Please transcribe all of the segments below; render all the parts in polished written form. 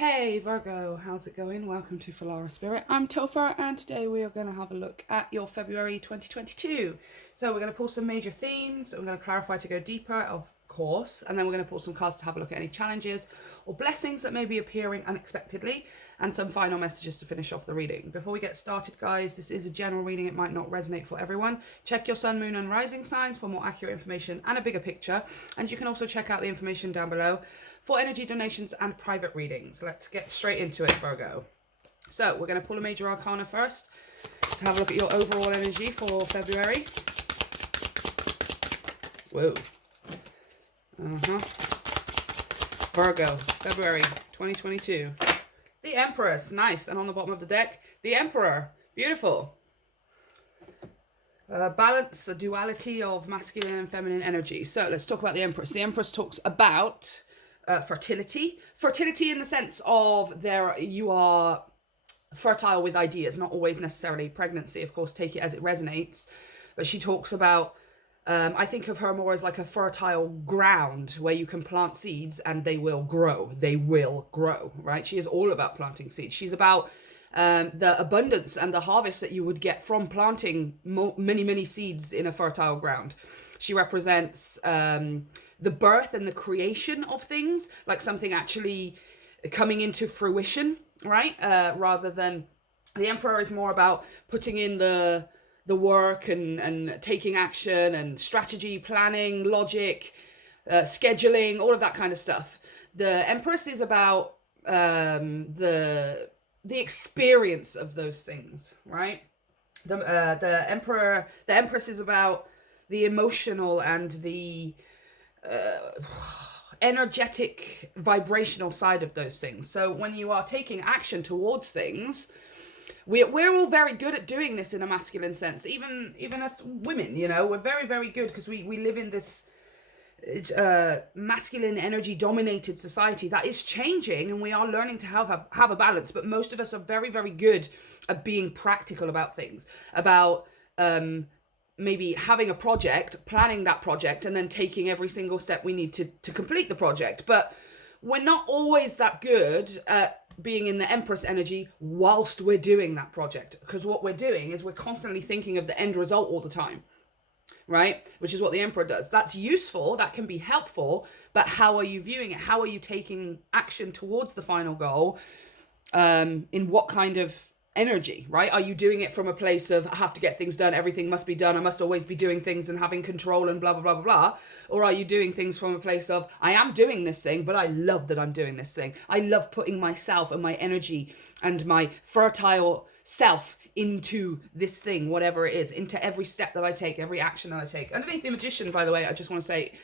Hey Virgo, how's it going? Welcome to Filara Spirit. I'm Topher and today we are going to have a look at your February 2022. So we're going to pull some major themes, we're going to clarify to go deeper, of course, and then we're going to pull some cards to have a look at any challenges or blessings that may be appearing unexpectedly, and some final messages to finish off the reading. Before we get started, guys, this is a general reading. It might not resonate for everyone. Check your sun, moon and rising signs for more accurate information and a bigger picture, and you can also check out the information down below for energy donations and private readings. Let's get straight into it, Virgo. So we're going to pull a major arcana first to have a look at your overall energy for February. Whoa. Virgo, February 2022. The Empress, nice. And on the bottom of the deck, the Emperor, beautiful. Balance, a duality of masculine and feminine energy. So let's talk about the Empress. The Empress talks about fertility in the sense of you are fertile with ideas, not always necessarily pregnancy, of course, take it as it resonates, but she talks about I think of her more as like a fertile ground where you can plant seeds and they will grow, right? She is all about planting seeds. She's about the abundance and the harvest that you would get from planting many seeds in a fertile ground. She represents the birth and the creation of things, like something actually coming into fruition, right? Rather than the Emperor is more about putting in the work and taking action and strategy, planning, logic, scheduling, all of that kind of stuff. The Empress is about the experience of those things, right? The Empress is about the emotional and the energetic, vibrational side of those things. So when you are taking action towards things, we're all very good at doing this in a masculine sense. Even as women, you know, we're very good because we live in this masculine energy dominated society that is changing, and we are learning to have a balance. But most of us are very good at being practical about things, about maybe having a project, planning that project, and then taking every single step we need to complete the project. But we're not always that good at being in the Empress energy whilst we're doing that project, because what we're doing is we're constantly thinking of the end result all the time, right? Which is what the Emperor does. That's useful, that can be helpful, but how are you viewing it? How are you taking action towards the final goal? In what kind of energy, right? Are you doing it from a place of I have to get things done, everything must be done, I must always be doing things and having control and blah blah blah? Or are you doing things from a place of I am doing this thing, but I love that I'm doing this thing, I love putting myself and my energy and my fertile self into this thing, whatever it is, into every step that I take, every action that I take. Underneath the Magician, by the way, I just want to say,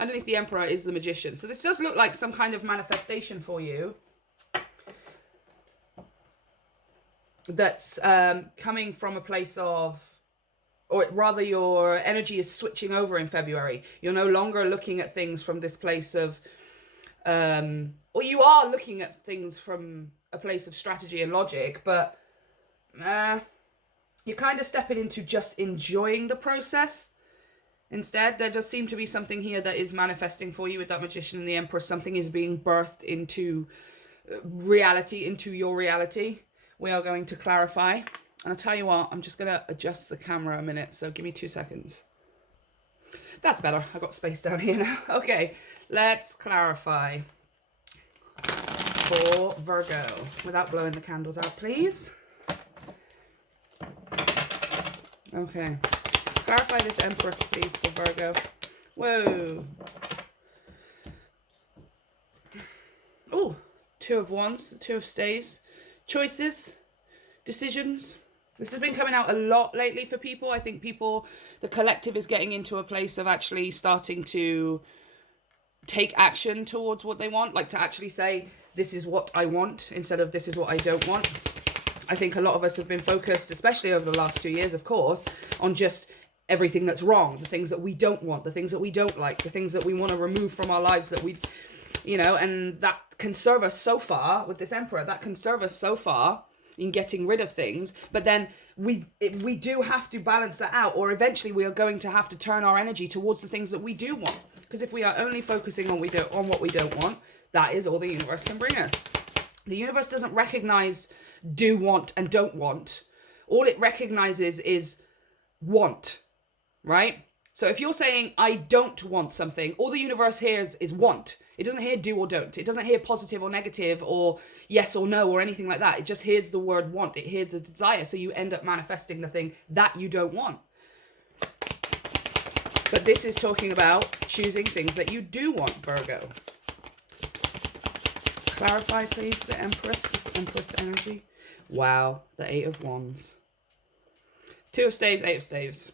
underneath the Emperor is the Magician. So this does look like some kind of manifestation for you that's coming from a place of, or rather your energy is switching over in February. You're no longer looking at things from this place of, or you are looking at things from a place of strategy and logic, but you're kind of stepping into just enjoying the process. Instead, there does seem to be something here that is manifesting for you with that Magician and the Empress. Something is being birthed into reality, into your reality. We are going to clarify. And I'll tell you what, I'm just going to adjust the camera a minute. So give me 2 seconds. That's better. I've got space down here now. Okay, let's clarify for Virgo. Without blowing the candles out, please. Okay. Clarify this Empress, please, for Virgo. Whoa. Oh, 2 of Wands, 2 of Staves. Choices, decisions. This has been coming out a lot lately for people. I think the collective is getting into a place of actually starting to take action towards what they want, like to actually say, this is what I want, instead of this is what I don't want. I think a lot of us have been focused, especially over the last 2 years, of course, on just everything that's wrong, the things that we don't want, the things that we don't like, the things that we want to remove from our lives that we, you know, and that can serve us so far with this Emperor, that can serve us so far in getting rid of things. But then we do have to balance that out, or eventually we are going to have to turn our energy towards the things that we do want. Because if we are only focusing on what we don't want, that is all the universe can bring us. The universe doesn't recognize do want and don't want. All it recognizes is want, right? So if you're saying, I don't want something, all the universe hears is want. It doesn't hear do or don't. It doesn't hear positive or negative or yes or no or anything like that. It just hears the word want. It hears a desire. So you end up manifesting the thing that you don't want. But this is talking about choosing things that you do want, Virgo. Clarify, please, the Empress. This is Empress energy. Wow, the Eight of Wands. Two of Staves, Eight of Staves.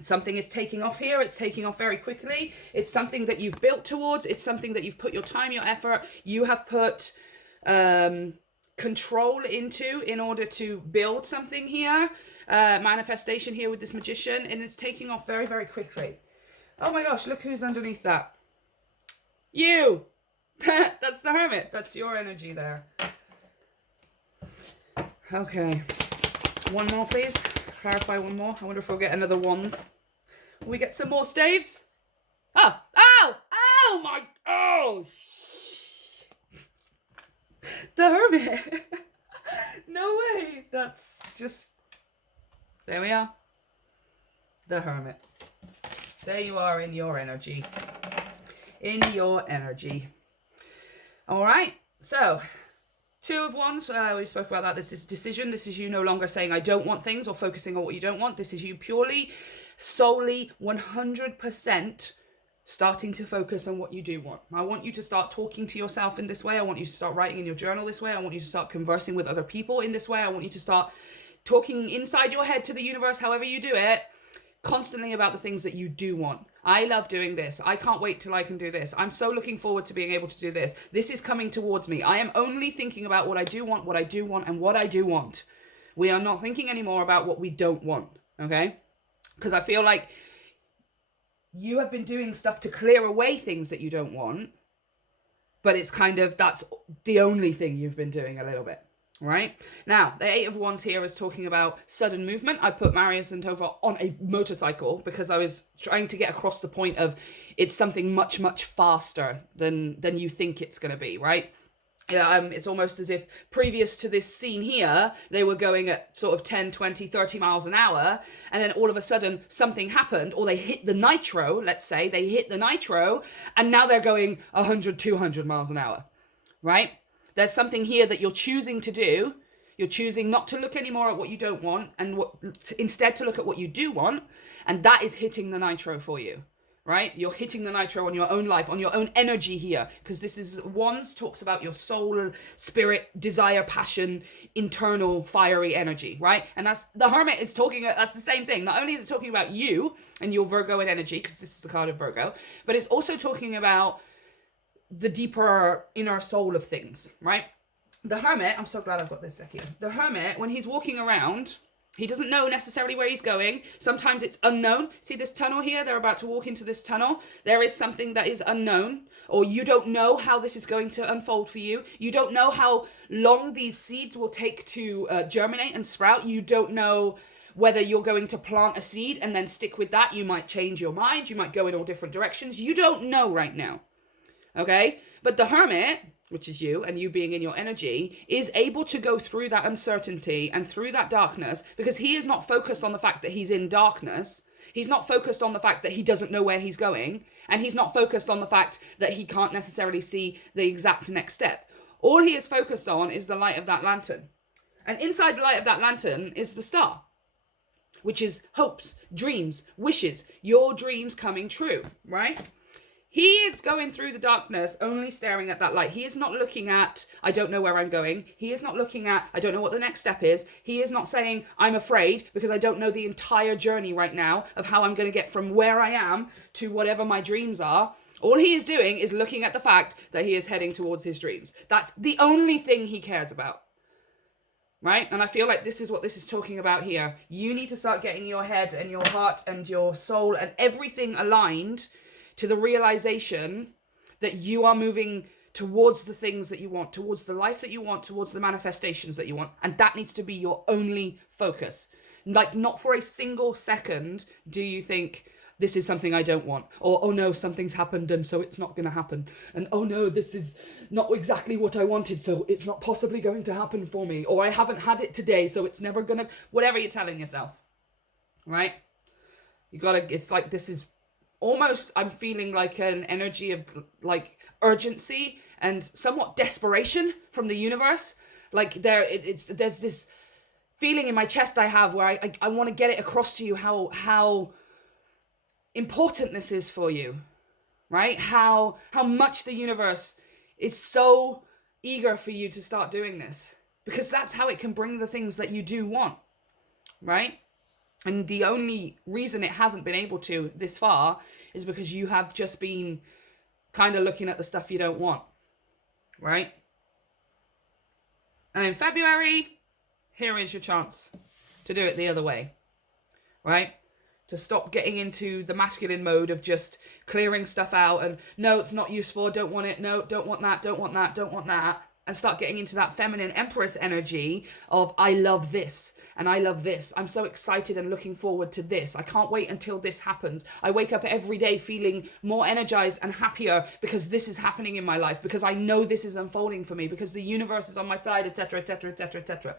Something is taking off here. It's taking off very quickly. It's something that you've built towards. It's something that you've put your time, your effort. You have put control into in order to build something here. Manifestation here with this Magician. And it's taking off very, very quickly. Oh my gosh, look who's underneath that. You! That's the Hermit. That's your energy there. Okay. One more, please. Clarify one more. I wonder if we'll get another Wands. Will we get some more Staves? Oh! Oh! Oh my... Oh! The Hermit! No way! That's just... There we are. The Hermit. There you are in your energy. In your energy. Alright, so... Two of Wands, we spoke about that. This is decision. This is you no longer saying I don't want things or focusing on what you don't want. This is you purely, solely, 100% starting to focus on what you do want. I want you to start talking to yourself in this way. I want you to start writing in your journal this way. I want you to start conversing with other people in this way. I want you to start talking inside your head to the universe, however you do it, constantly about the things that you do want. I love doing this. I can't wait till I can do this. I'm so looking forward to being able to do this. This is coming towards me. I am only thinking about what I do want, what I do want, and what I do want. We are not thinking anymore about what we don't want, okay? Because I feel like you have been doing stuff to clear away things that you don't want, but it's kind of, that's the only thing you've been doing a little bit. Right? Now, the Eight of Wands here is talking about sudden movement. I put Marius and Topher on a motorcycle because I was trying to get across the point of it's something much, much faster than you think it's going to be, right? It's almost as if previous to this scene here, they were going at sort of 10, 20, 30 miles an hour. And then all of a sudden something happened, or they hit the nitro, let's say. They hit the nitro, and now they're going 100, 200 miles an hour, right? There's something here that you're choosing to do. You're choosing not to look anymore at what you don't want and instead to look at what you do want. And that is hitting the nitro for you, right? You're hitting the nitro on your own life, on your own energy here. Because this is, Wands talks about your soul, spirit, desire, passion, internal fiery energy, right? And that's, the Hermit is talking, that's the same thing. Not only is it talking about you and your Virgo and energy, because this is the card of Virgo, but it's also talking about the deeper inner soul of things, right? The Hermit, I'm so glad I've got this deck here. The Hermit, when he's walking around, he doesn't know necessarily where he's going. Sometimes it's unknown. See this tunnel here? They're about to walk into this tunnel. There is something that is unknown, or you don't know how this is going to unfold for you. You don't know how long these seeds will take to germinate and sprout. You don't know whether you're going to plant a seed and then stick with that. You might change your mind. You might go in all different directions. You don't know right now. Okay, but the Hermit, which is you and you being in your energy, is able to go through that uncertainty and through that darkness because he is not focused on the fact that he's in darkness. He's not focused on the fact that he doesn't know where he's going. And he's not focused on the fact that he can't necessarily see the exact next step. All he is focused on is the light of that lantern. And inside the light of that lantern is the star, which is hopes, dreams, wishes, your dreams coming true, right? He is going through the darkness, only staring at that light. He is not looking at, I don't know where I'm going. He is not looking at, I don't know what the next step is. He is not saying, I'm afraid because I don't know the entire journey right now of how I'm going to get from where I am to whatever my dreams are. All he is doing is looking at the fact that he is heading towards his dreams. That's the only thing he cares about. Right? And I feel like this is what this is talking about here. You need to start getting your head and your heart and your soul and everything aligned to the realization that you are moving towards the things that you want, towards the life that you want, towards the manifestations that you want. And that needs to be your only focus. Like, not for a single second do you think, this is something I don't want. Or, oh no, something's happened and so it's not going to happen. And oh no, this is not exactly what I wanted, so it's not possibly going to happen for me. Or I haven't had it today, so it's never going to, whatever you're telling yourself, right? You gotta, it's like, this is almost, I'm feeling like an energy of like urgency and somewhat desperation from the universe. Like there's this feeling in my chest I have where I want to get it across to you how important this is for you, right? How much the universe is so eager for you to start doing this, because that's how it can bring the things that you do want, right? And the only reason it hasn't been able to this far is because you have just been kind of looking at the stuff you don't want, right? And in February, here is your chance to do it the other way, right? To stop getting into the masculine mode of just clearing stuff out and, no, it's not useful, don't want it, no, don't want that, don't want that, don't want that. And start getting into that feminine empress energy of, I love this and I love this. I'm so excited and looking forward to this. I can't wait until this happens. I wake up every day feeling more energized and happier because this is happening in my life, because I know this is unfolding for me, because the universe is on my side, etc., etc., etc., etc.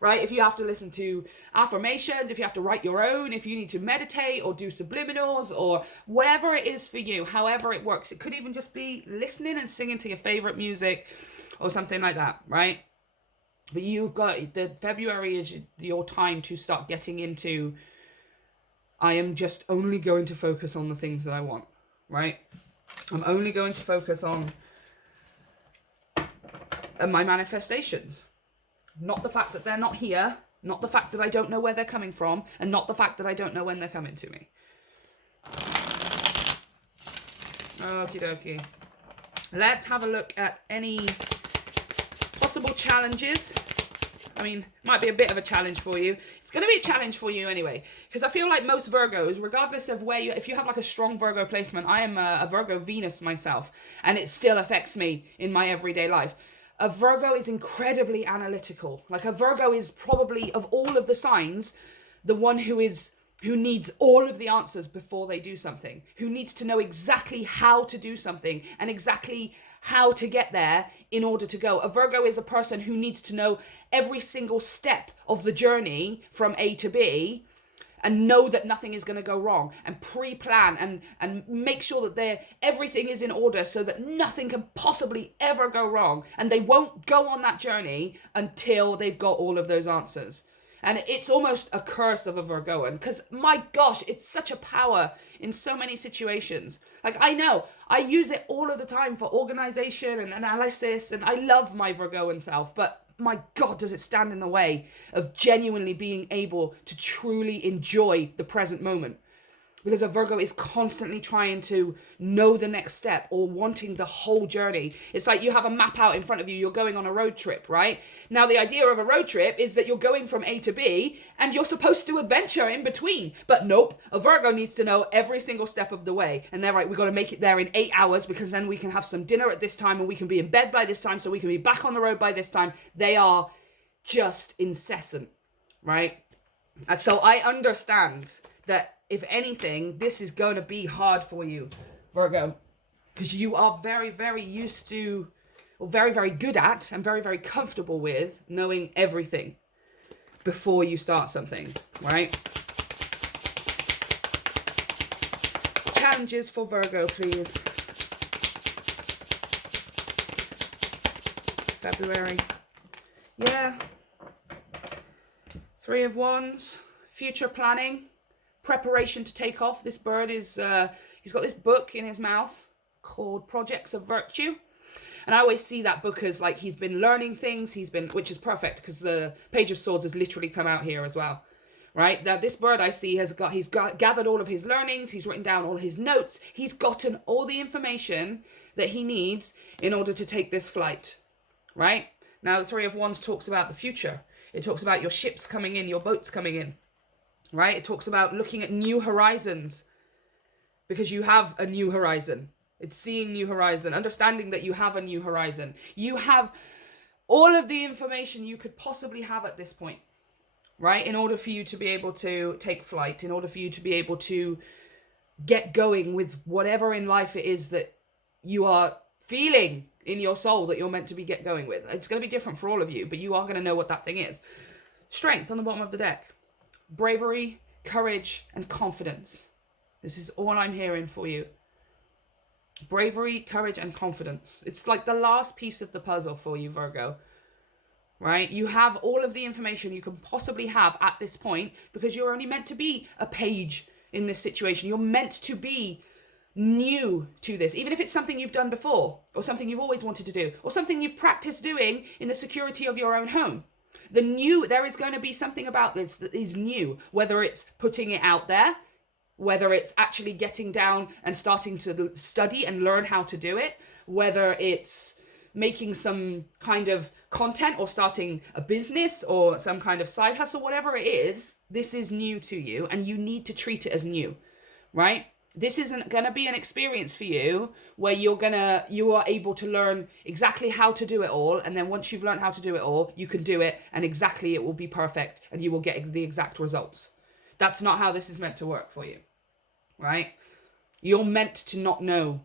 Right? If you have to listen to affirmations, if you have to write your own, if you need to meditate or do subliminals or whatever it is for you, however it works. It could even just be listening and singing to your favorite music or something like that, right? But you've got, the February is your time to start getting into, I am just only going to focus on the things that I want, right? I'm only going to focus on my manifestations. Not the fact that they're not here, not the fact that I don't know where they're coming from, and not the fact that I don't know when they're coming to me. Okie dokie. Let's have a look at any possible challenges. I mean, might be a bit of a challenge for you. It's going to be a challenge for you anyway, because I feel like most Virgos, regardless of where you, if you have like a strong Virgo placement, I am a Virgo Venus myself, and it still affects me in my everyday life. A Virgo is incredibly analytical. Like, a Virgo is probably, of all of the signs, the one who needs all of the answers before they do something, who needs to know exactly how to do something and exactly how to get there in order to go. A Virgo is a person who needs to know every single step of the journey from A to B and know that nothing is going to go wrong, and pre-plan and make sure that everything is in order so that nothing can possibly ever go wrong, and they won't go on that journey until they've got all of those answers. And it's almost a curse of a Virgoan, because my gosh, it's such a power in so many situations. Like, I know, I use it all of the time for organization and analysis, and I love my Virgoan self, but my God, does it stand in the way of genuinely being able to truly enjoy the present moment. Because a Virgo is constantly trying to know the next step or wanting the whole journey. It's like you have a map out in front of you. You're going on a road trip, right? Now, the idea of a road trip is that you're going from A to B and you're supposed to adventure in between. But nope, a Virgo needs to know every single step of the way. And they're right, we've got to make it there in 8 hours, because then we can have some dinner at this time and we can be in bed by this time so we can be back on the road by this time. They are just incessant, right? And so I understand that if anything, this is going to be hard for you, Virgo, because you are very, very used to, or very, very good at, and very, very comfortable with knowing everything before you start something, right? Challenges for Virgo, please. February. Yeah. 3 of Wands. Future planning. Preparation to take off. This bird is, he's got this book in his mouth called Projects of Virtue. And I always see that book as like he's been learning things, which is perfect because the Page of Swords has literally come out here as well, right? That this bird I see he's gathered all of his learnings, he's written down all his notes, he's gotten all the information that he needs in order to take this flight, right? Now the 3 of Wands talks about the future. It talks about your ships coming in, your boats coming in. Right? It talks about looking at new horizons, because you have a new horizon. It's seeing new horizon, understanding that you have a new horizon. You have all of the information you could possibly have at this point, right? In order for you to be able to take flight, in order for you to be able to get going with whatever in life it is that you are feeling in your soul that you're meant to be get going with. It's going to be different for all of you, but you are going to know what that thing is. Strength on the bottom of the deck. Bravery, courage, and confidence. This is all I'm hearing for you. Bravery, courage, and confidence. It's like the last piece of the puzzle for you, Virgo. Right? You have all of the information you can possibly have at this point because you're only meant to be a page in this situation. You're meant to be new to this, even if it's something you've done before or something you've always wanted to do or something you've practiced doing in the security of your own home. There is going to be something about this that is new, whether it's putting it out there, whether it's actually getting down and starting to study and learn how to do it, whether it's making some kind of content or starting a business or some kind of side hustle, whatever it is, this is new to you and you need to treat it as new, right? This isn't going to be an experience for you where you are able to learn exactly how to do it all. And then once you've learned how to do it all, you can do it and exactly it will be perfect and you will get the exact results. That's not how this is meant to work for you, right? You're meant to not know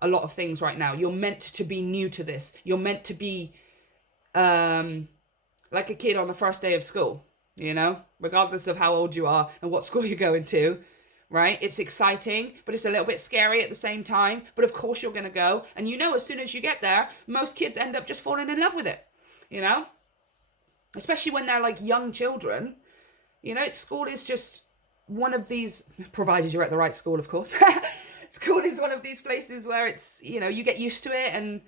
a lot of things right now. You're meant to be new to this. You're meant to be like a kid on the first day of school, you know, regardless of how old you are and what school you're going to. Right? It's exciting, but it's a little bit scary at the same time. But of course you're going to go. And you know, as soon as you get there, most kids end up just falling in love with it, you know? Especially when they're like young children. You know, school is just one of these, provided you're at the right school, of course. School is one of these places where it's, you know, you get used to it and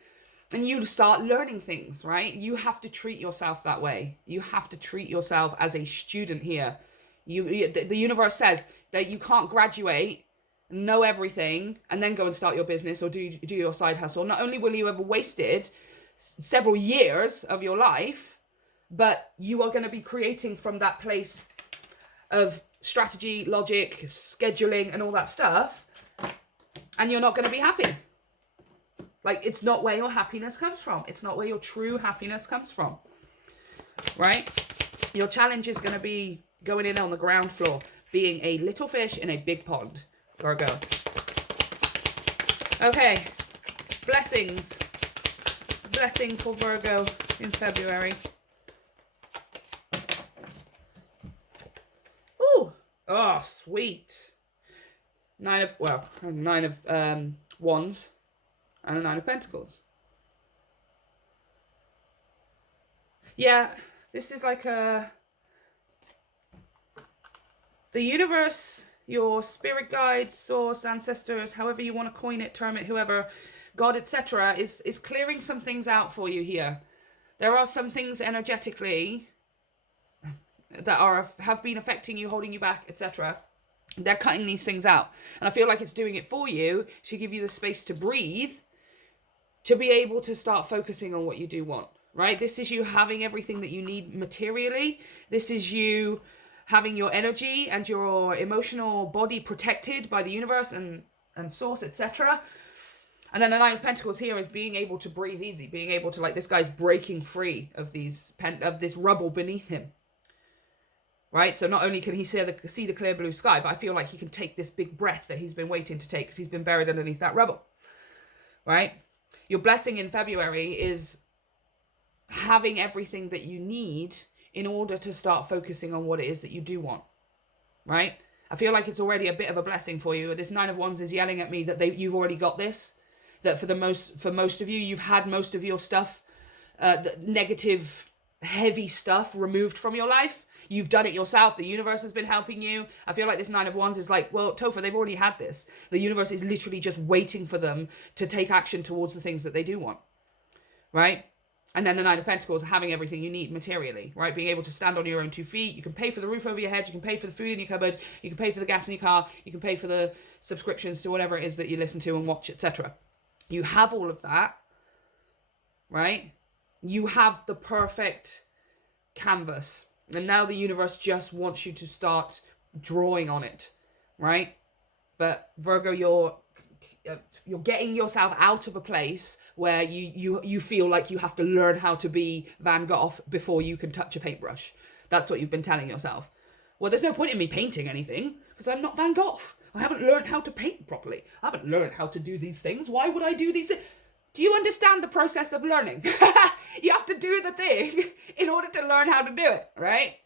you start learning things, right? You have to treat yourself that way. You have to treat yourself as a student here. The universe says that you can't graduate, know everything, and then go and start your business or do your side hustle. Not only will you have wasted several years of your life, but you are going to be creating from that place of strategy, logic, scheduling, and all that stuff, and you're not going to be happy. Like, it's not where your happiness comes from. It's not where your true happiness comes from, right? Your challenge is going to be going in on the ground floor, being a little fish in a big pond, Virgo. Okay, blessings. Blessing for Virgo in February. Ooh, oh, sweet. Nine of Wands and a Nine of Pentacles. Yeah, this is like the universe, your spirit guides, source, ancestors, however you want to coin it, term it, whoever, God, etc., is clearing some things out for you here. There are some things energetically that have been affecting you, holding you back, etc. They're cutting these things out. And I feel like it's doing it for you to give you the space to breathe, to be able to start focusing on what you do want, right? This is you having everything that you need materially. This is you having your energy and your emotional body protected by the universe and source, etc. And then the Nine of Pentacles here is being able to breathe easy, being able to, like, this guy's breaking free of this rubble beneath him, right? So not only can he see the clear blue sky, but I feel like he can take this big breath that he's been waiting to take because he's been buried underneath that rubble, right? Your blessing in February is having everything that you need in order to start focusing on what it is that you do want, right? I feel like it's already a bit of a blessing for you. This Nine of Wands is yelling at me that you've already got this, that for most of you, you've had most of your stuff, negative, heavy stuff removed from your life. You've done it yourself. The universe has been helping you. I feel like this Nine of Wands is like, well, Topher, they've already had this. The universe is literally just waiting for them to take action towards the things that they do want, right? And then the Nine of Pentacles, having everything you need materially, right? Being able to stand on your own 2 feet. You can pay for the roof over your head. You can pay for the food in your cupboard. You can pay for the gas in your car. You can pay for the subscriptions to whatever it is that you listen to and watch, etc. You have all of that, right? You have the perfect canvas. And now the universe just wants you to start drawing on it, right? But Virgo, you're getting yourself out of a place where you feel like you have to learn how to be Van Gogh before you can touch a paintbrush. That's what you've been telling yourself. Well, there's no point in me painting anything because I'm not Van Gogh. I haven't learned how to paint properly. I haven't learned how to do these things. Why would I do these things? Do you understand the process of learning? You have to do the thing in order to learn how to do it, right?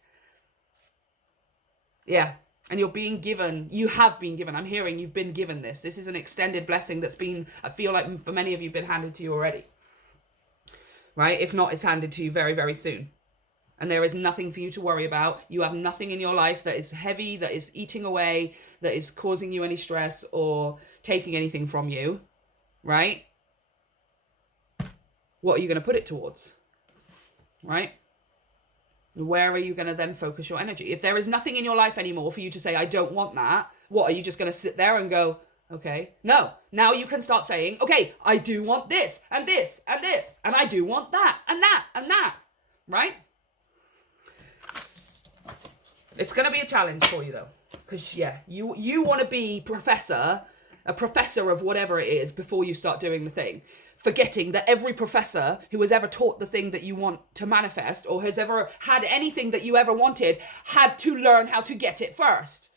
Yeah. And you're being given, you have been given, I'm hearing you've been given this. This is an extended blessing that's been, I feel like for many of you, been handed to you already. Right? If not, it's handed to you very, very soon. And there is nothing for you to worry about. You have nothing in your life that is heavy, that is eating away, that is causing you any stress or taking anything from you. Right? What are you going to put it towards? Right? Where are you going to then focus your energy? If there is nothing in your life anymore for you to say, I don't want that, what, are you just going to sit there and go, okay? No. Now you can start saying, okay, I do want this and this and this, and I do want that and that and that, right? It's going to be a challenge for you though, because yeah, you want to be a professor of whatever it is before you start doing the thing. Forgetting that every professor who has ever taught the thing that you want to manifest or has ever had anything that you ever wanted had to learn how to get it first.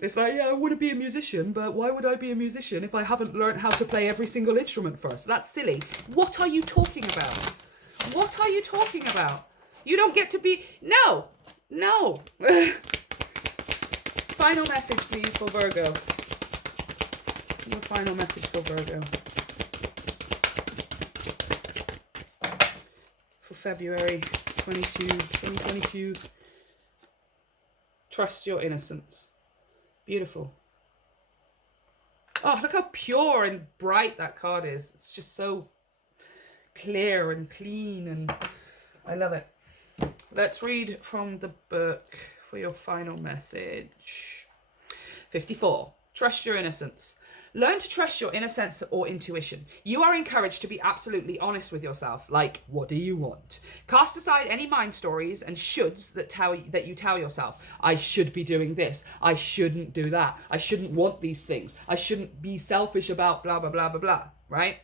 It's like, yeah, I want to be a musician, but why would I be a musician if I haven't learned how to play every single instrument first? That's silly. What are you talking about? What are you talking about? You don't get to be... No. Final message, please, for Virgo. Your final message for Virgo. For February 2022. Trust your innocence. Beautiful. Oh, look how pure and bright that card is. It's just so clear and clean, and I love it. Let's read from the book for your final message. 54. Trust your innocence. Learn to trust your inner sense or intuition. You are encouraged to be absolutely honest with yourself. Like, what do you want? Cast aside any mind stories and shoulds that you tell yourself. I should be doing this. I shouldn't do that. I shouldn't want these things. I shouldn't be selfish about blah, blah, blah, blah, blah. Right?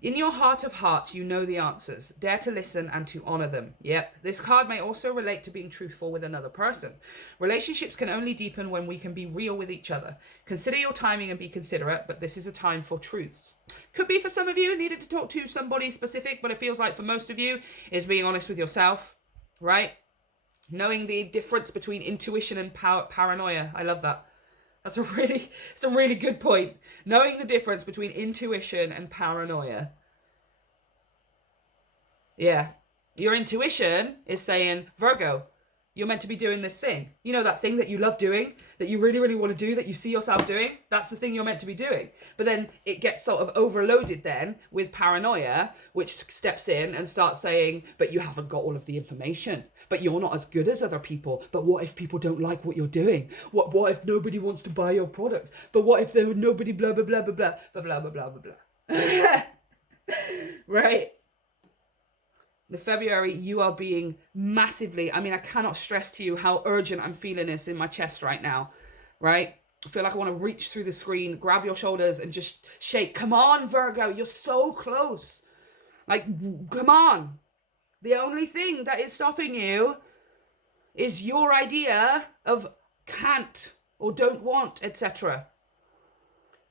In your heart of hearts, you know the answers. Dare to listen and to honor them. Yep. This card may also relate to being truthful with another person. Relationships can only deepen when we can be real with each other. Consider your timing and be considerate, but this is a time for truths. Could be for some of you needed to talk to somebody specific, but it feels like for most of you is being honest with yourself, right? Knowing the difference between intuition and paranoia. I love that. It's a really good point. Knowing the difference between intuition and paranoia. Yeah. Your intuition is saying, Virgo, you're meant to be doing this thing. You know, that thing that you love doing, that you really, really want to do, that you see yourself doing? That's the thing you're meant to be doing. But then it gets sort of overloaded then with paranoia, which steps in and starts saying, but you haven't got all of the information. But you're not as good as other people. But what if people don't like what you're doing? What if nobody wants to buy your products? But what if there nobody blah, blah, blah, blah, blah, blah, blah, blah, blah, blah, blah. Right? The February, you are being massively, I mean, I cannot stress to you how urgent I'm feeling this in my chest right now, right? I feel like I want to reach through the screen, grab your shoulders and just shake. Come on, Virgo, you're so close. Like, come on. The only thing that is stopping you is your idea of can't or don't want, etc.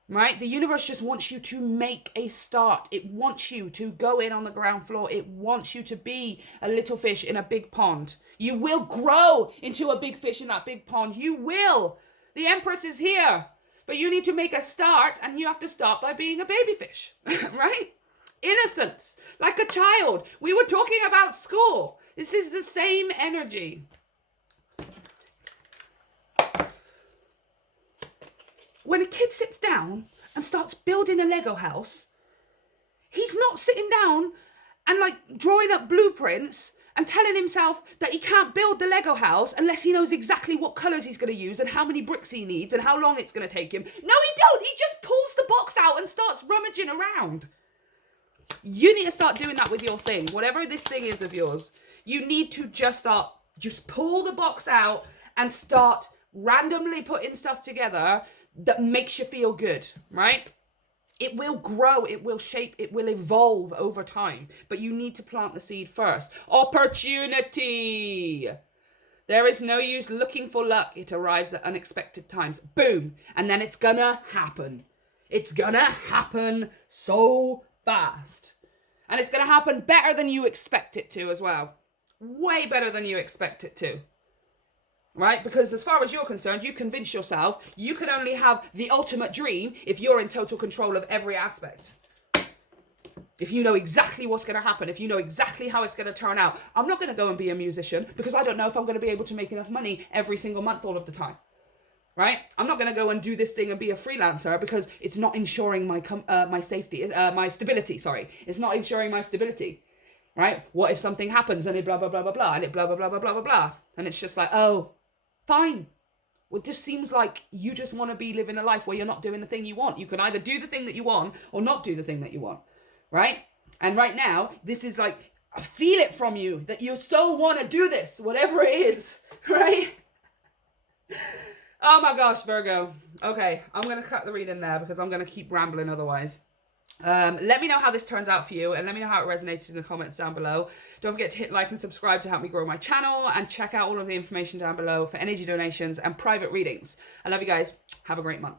Right? The universe just wants you to make a start. It wants you to go in on the ground floor. It wants you to be a little fish in a big pond. You will grow into a big fish in that big pond. You will. The Empress is here. But you need to make a start, and you have to start by being a baby fish. Right? Innocence. Like a child. We were talking about school. This is the same energy. When a kid sits down and starts building a Lego house, he's not sitting down and like drawing up blueprints and telling himself that he can't build the Lego house unless he knows exactly what colours he's going to use and how many bricks he needs and how long it's going to take him. No, he don't. He just pulls the box out and starts rummaging around. You need to start doing that with your thing. Whatever this thing is of yours, you need to just pull the box out and start randomly putting stuff together that makes you feel good, right? It will grow, it will shape, it will evolve over time, but you need to plant the seed first. Opportunity. There is no use looking for luck. It arrives at unexpected times. Boom. And then it's gonna happen. It's gonna happen so fast. And it's gonna happen better than you expect it to as well. Way better than you expect it to. Right? Because as far as you're concerned, you've convinced yourself you can only have the ultimate dream if you're in total control of every aspect. If you know exactly what's going to happen, if you know exactly how it's going to turn out. I'm not going to go and be a musician because I don't know if I'm going to be able to make enough money every single month all of the time. Right? I'm not going to go and do this thing and be a freelancer because it's not ensuring my safety, my stability, sorry. It's not ensuring my stability. Right? What if something happens and it blah, blah, blah, blah, blah, and it blah, blah, blah, blah, blah, blah, blah. And it's just like, oh, fine. Well, it just seems like you just want to be living a life where you're not doing the thing you want. You can either do the thing that you want or not do the thing that you want. Right? And right now, this is like, I feel it from you that you so want to do this, whatever it is, right? Oh my gosh, Virgo. Okay, I'm going to cut the reading there because I'm going to keep rambling otherwise. Let me know how this turns out for you and let me know how it resonated in the comments down below. Don't forget to hit like and subscribe to help me grow my channel and check out all of the information down below for energy donations and private readings. I love you guys. Have a great month.